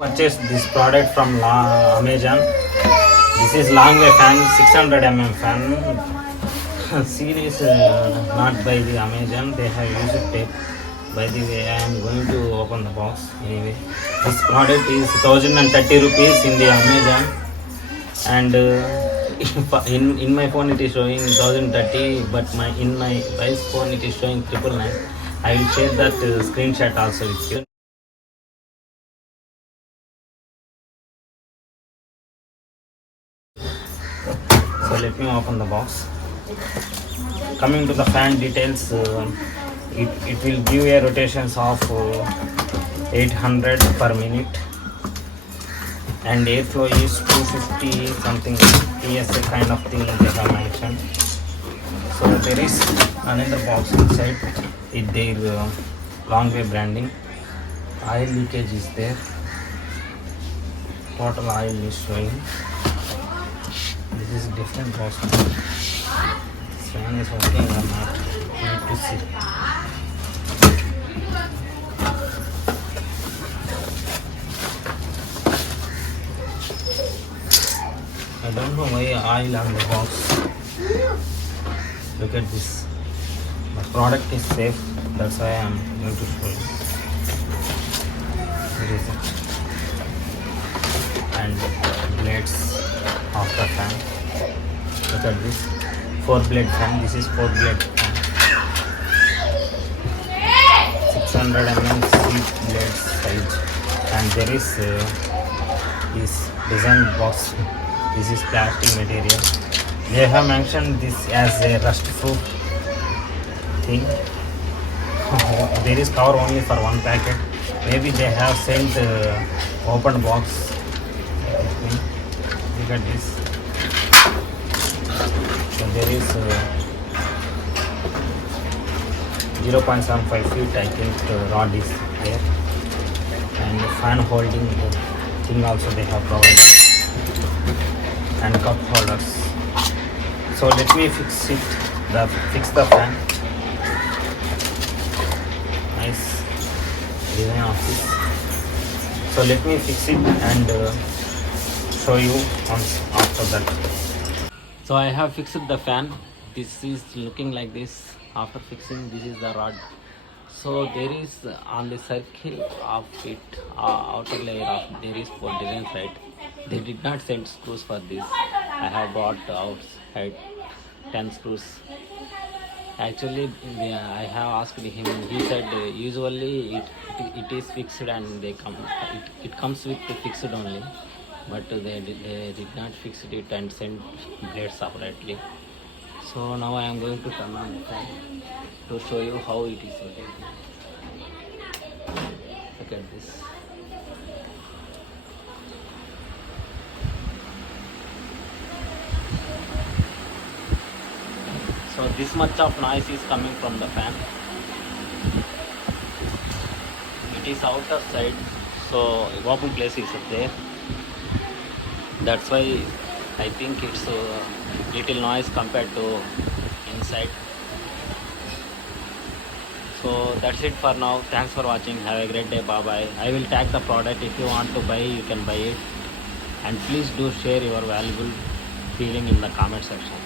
Purchased this product from Amazon. This is Longway fan, 600 fan. Seal is not by the Amazon. They have used tape. By the way, I am going to open the box. Anyway, this product is 1030 rupees in the Amazon, and in my phone it is showing 1030, but in my wife's phone it is showing 999. I will share that screenshot also with you. So let me open the box. Coming to the fan details, it will give a rotations of 800 per minute, and airflow is 250 something PSA kind of thing they have mentioned. So there is another box inside with their Longway branding. Oil leakage is there. Total oil is showing. This is different box. This fan is working or not? Need to see. I don't know why oil on the box. Look at this. The product is safe. That's why I am going to show you. Here is it. And blades of the fan. Look at this. 4-blade fan. This is 4-blade fan. 600 mm seat blade size. And there is this design box. This is plastic material. They have mentioned this as a rust proof thing. There is cover only for one packet. Maybe they have sent open box. Look at this. So there is 0.75 feet I think rod is there, and fan holding thing also they have provided, and cup holders. So let me fix the fan. Nice design of this. So let me fix it and show you once after that. So I have fixed the fan. This is looking like this. After fixing, this is the rod. So there is on the circle of it, outer layer of there is 4 designs, right? They did not send screws for this. I have bought outside 10 screws. Actually, I have asked him. He said usually it is fixed and they come. It comes with the fixed only, but they did not fix it and send blades separately. So now I am going to turn on the fan to show you how it is rotating. Look at this. So this much of noise is coming from the fan. It is outer side, so open place is there. That's why I think it's a little noise compared to inside. So that's it for now. Thanks for watching. Have a great day. Bye bye. I will tag the product. If you want to buy, you can buy it. And please do share your valuable feeling in the comment section.